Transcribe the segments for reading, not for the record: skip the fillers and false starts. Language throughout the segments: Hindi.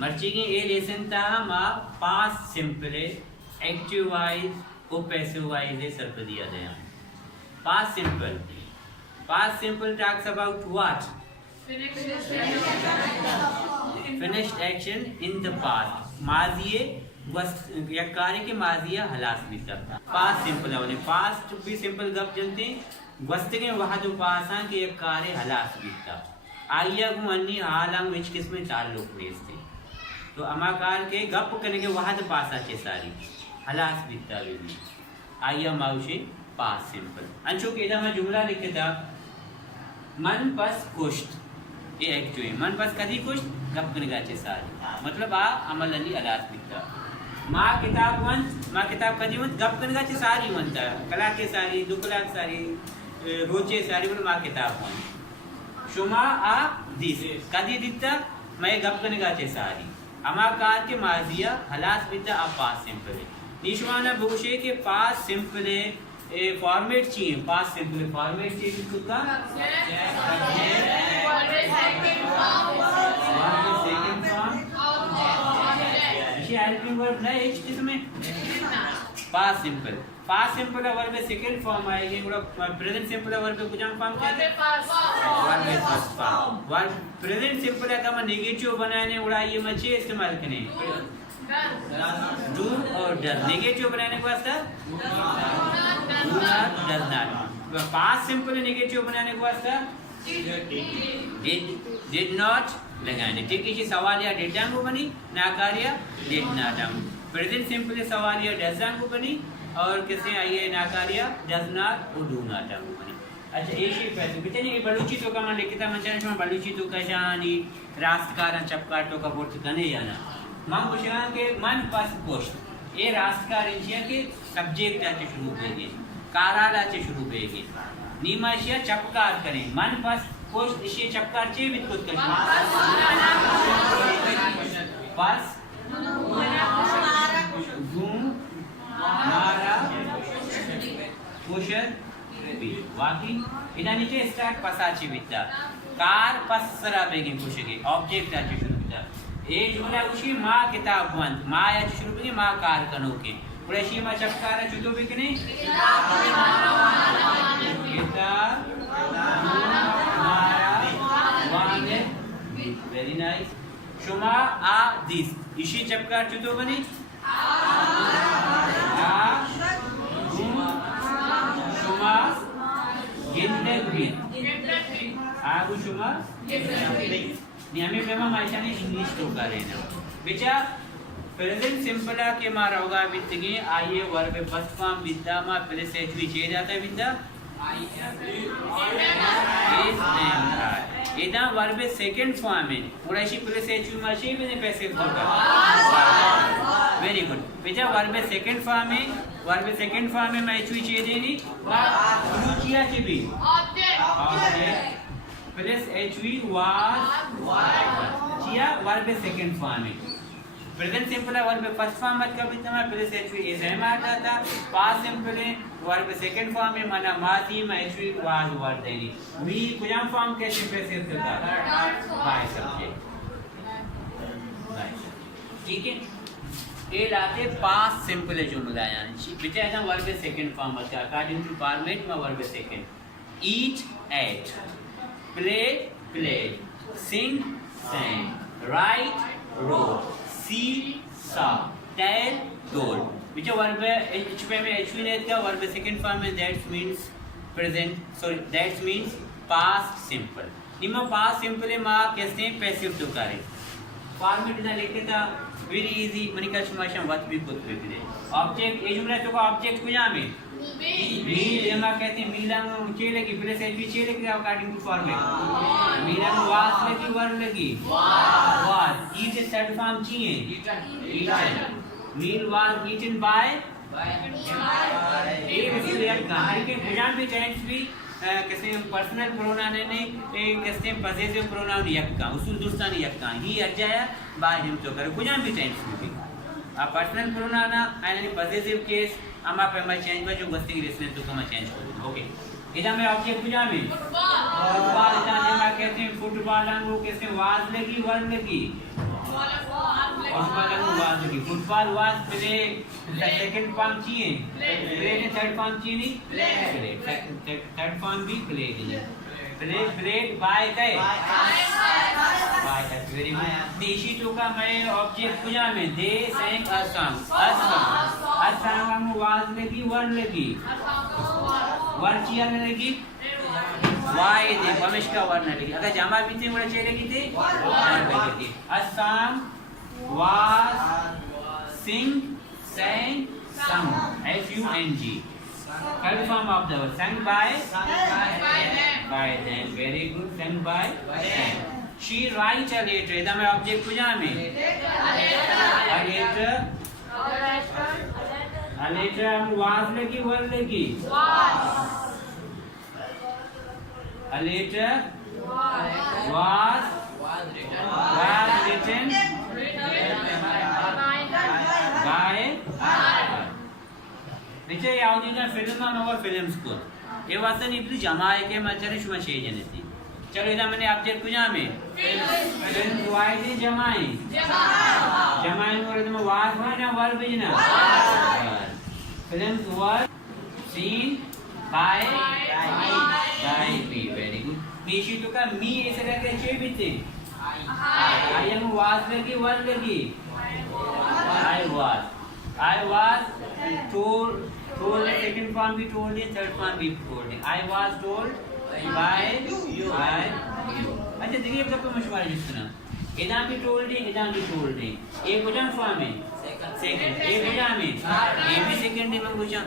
मर्चिंग ए लेसन था मा पास सिंपल एक्टिव वाइज और पैसिव वाइज है सर्फ दिया गया past simple talks about what finished action in the past माजिए या कार्य के माजिया हलास भी करता पास सिंपल है पास्ट भी सिंपल गप जनते वस्त के वहाँ जो पासा के एक कार्य हलास भी था आइया को अन्य हालंग विच किस्में ताल्लुक रेस्ते तो अमाकार के गप करने के वहाँ तो पासा के सारी हलास भी था भी आइया माउशे पास सिंपल अंशु के इधर मैं जुमला लिखे था मन पस कुश्त ये एक्चुअली मन पस कदी कुश्त गप करने का सारी मतलब आ अमल अली हलास भी था माँ किताब कदी वंत गप करने का सारी वंता कला के सारी दुकलाक सारी रोचे सारी बोल माँ किताब वंत शुमा आ दिस कदी दिता मैं गप करने का सारी अमाकार के माजिया हलास बिता आप पास सिंपल है निशवाना बुशे के पास सिंपल है ए फॉर्मेट चाहिए पास सिंपल फॉर्मेट चाहिए खुद का सेकंड फॉर्म ये हेल्पिंग वर्ब नहीं है इसमें पास सिंपल वर्ब में सेकंड फॉर्म आएगी पूरा प्रेजेंट सिंपल वर्ब में कुछ हम फॉर्म कहते हैं वर्ब में first form verb present simple का हम नेगेटिव बनाने उड़ा ये मचे इस्तेमाल करें डू और डज नेगेटिव बनाने के वास्ते do not does not past simple negative बनाने के वास्ते डिड नॉट लगाने ठीक है सवालिया डिड डांगो बनी नाकारिया डिड नॉट डांगो प्रेजेंट सिंपल सवालिया डज डांगो बनी और कैसे आई है नाकारिया डज नॉट और डू नॉट डांगो बनी अच्छा ये शी पैसे बेटे ये बलूची तो का मन लिखता मंचन में बलूची तो का शानी रास्तकार चपकाट तो का बोर्ड कने जाना मां पूछना के मन पस पोस्ट ये राष्ट्रकार इंचिया के सब्जेक्ट आचे शुरू करेंगे काराल आचे शुरू करेंगे नीमाशिया चपकार करें मन पस पोस्ट इसे चपकार चे भी खुद कर पस घूम मारा पोषण वाकी इना नीचे स्टार्ट पसाची बिता कार पसरा बेगिन पूछेंगे ऑब्जेक्ट आचे शुरू ये जुमला उसी माँ किताब बंद माँ या शुरू भी माँ कार कनो के पुरेशी माँ चपकार है चुतो भी कने किताब मारा वांगे वेरी नाइस शुमा आ दिस इसी चपकार चुतो बनी आ शुमा गिनने भी आगु शुमा नियमे प्रेमा मायशाने इंग्लिश तो करे ना बेचा प्रेजेंट सिंपल के मारा होगा बितगे आइए वर्ब फर्स्ट फॉर्म विद्या मा पहले से एचवी चे जाता है विद्या इधर वर्ब सेकंड फॉर्म है और ऐसी पहले से एचवी माशे मैंने पैसे होगा वेरी गुड बेचा वर्ब सेकंड फॉर्म है मैं एचवी चे देनी रुचिया चे भी ऑब्जेक्ट प्लस HV was किया वर्ब सेकंड फॉर्म में प्रेजेंट सिंपल है वर्ब फर्स्ट फॉर्म मत कभी तमा प्लस HV इज एम आता था पास्ट सिंपल है वर्ब सेकंड फॉर्म में माना माजी में HV was वर्ड देनी वी कुछ फॉर्म कैसे पैसे होता बाय सब्जेक्ट ठीक है ये लाते पास्ट सिंपल है जुमला यानी बेटा ऐसा वर्ब सेकंड फॉर्म मत अकॉर्डिंग टू फॉर्मेट में verb second eat eight play, played, sing, sang, write, wrote, see, saw, tell, told. Which a verb HP में HV ने क्या verb second form में that means present, sorry that means past simple. निम्न past simple है माँ कैसे passive तो करे. फॉर्मेट ना लिखे था very easy मनी का शुमाशम वत भी कुछ भी दे. ऑब्जेक्ट ये जुमला तो का ऑब्जेक्ट को यहाँ में मील जमा कहते हैं मीलांग चेले की प्लस एचवी चेले की अकॉर्डिंग टू फॉर्मेट मीलांग वास लगी वर्ब लगी वास ईट इज थर्ड फॉर्म चाहिए ईटन मील वास ईटन बाय एक इसलिए कहानी के गुजान भी टेंस भी कैसे पर्सनल प्रोनाउन ने कैसे पॉसेसिव प्रोनाउन यक्का उसूल दुस्तानी यक्का ही अजाया बाय हिम तो कर गुजान भी टेंस भी आ पर्सनल प्रोनाउन यानी पॉसेसिव केस अमा पे मैं चेंज में जो गस्ती रेसने तो कम चेंज कर ओके इधर मैं ऑब्जेक्ट पूजा में फुटबॉल इधर मैं कहते हैं फुटबॉल वो कैसे वाज लगी वर्ड लगी लगी football was play second form चाहिए प्ले ने थर्ड फॉर्म चाहिए नहीं प्ले थर्ड फॉर्म भी प्ले है प्ले प्लेड बाय गए बाय वेरी गुड देशी तो का मैं ऑब्जेक्ट पूजा में दे सेंग असम हम वाज लगी वन लगी वन चिया में लगी वाई दे पमेश का वन लगी अगर जमा भी थे बड़ा चलेगी थी लगी Assam was sing sang sung SUNG third form of the word sang by them very good sang by them she write a letter इधर मैं ऑब्जेक्ट पूजा में a letter हम was लगी वन लगी a letter was written नीचे ಯಾವುದಿನ ಫಿಲ್ಮ್ ಅನ್ನುವ ಫಿಲ್ಮ್ ಸ್ಕೂಲ್ ये वास्तव नहीं इतनी जमाए के मचरे शुमा छे जने थी चलो इधर मैंने ऑब्जेक्ट पूजा में फिल्म वाई दे जमाए जमाए और इधर में वाज है ना वर्ब है ना फिल्म वर सीन बाय बी वेरी गुड नीशी तो का मी ऐसे लगे छे भी थे आई एम वाज लगी वर लगी I was told the second form be told the third form be told I was told by you अच्छा देखिए अब सबको मशवरा जिसना इधर भी told एक भुजा फॉर्म है सेकंड एक भुजा में ये भी सेकंड है मैं भुजा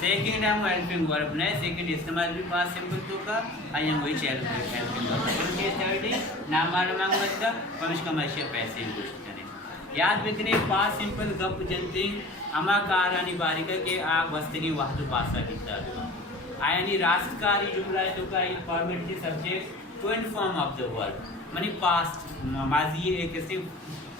सेकंड हम हेल्पिंग वर्ब ने सेकंड इस्तेमाल भी पास सिंपल तो का आई एम वही हेल्पिंग वर्ब के थर्ड है नामार मांगवत का पमिश का मशे पैसे कुछ करें याद बिकने पास सिंपल गप जनते अमा कारणी बारिका के आ वस्तनी वहदु पासा किता आयानी राष्ट्रकारी जुमला तो का इन फॉर्मेट के subject twin form of the verb माने पास्ट माजी है कैसे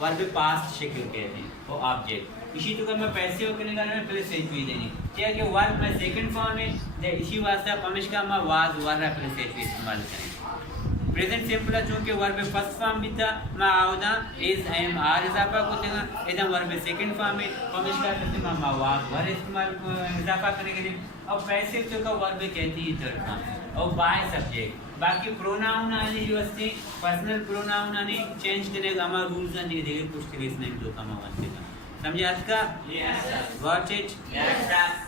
वर्ब पास्ट शक्ल कहते हैं वो ऑब्जेक्ट इसी तो का मैं पैसे को निकालने में पहले सेज भी देनी क्या कि वर्ब में सेकंड फॉर्म है दे इसी वास्ते पमिश का मैं वाज वर पहले सेज भी इस्तेमाल करें प्रेजेंट सिंपल चूंकि वर्ब में फर्स्ट फॉर्म भी था मैं आवदा इज एम आर इजाफा को देगा इधर वर्ब में सेकंड फॉर्म है पमिश का करते मैं वाज वर इस्तेमाल इजाफा करने के लिए अब पैसे तो का वर्ब कहती है थर्ड फॉर्म और बाय सब्जेक्ट बाकी प्रोनाउन आने जो असते पर्सनल प्रोनाउन आने चेंज करने का हमारा रूल्स आने देगा कुछ तरीके से नहीं तो कम होगा समझे आज का? Yes, sir. Got it? Yes, sir.